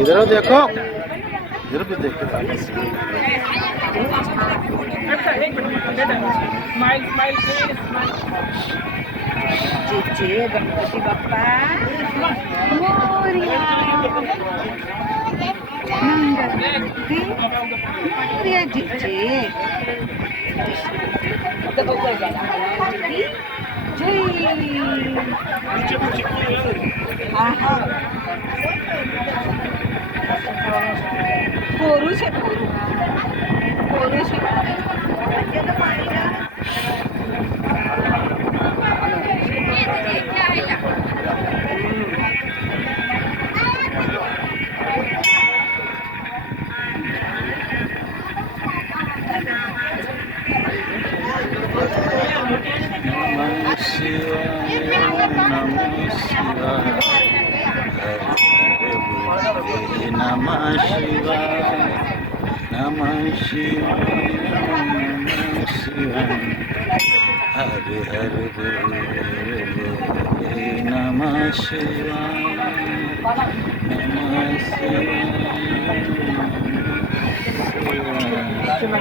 इधर देखो, इधर भी देखो। स्माइल स्माइल जे गणपती बाप्पा मोरया मंगलमूर्ती मोरया जे पोरू છે પોરું પોરું છે Namah Shivaya, Namah Shivaya, Namah Shivaya, Hare Hare Bole, Namah Shivaya, Namah Shivaya.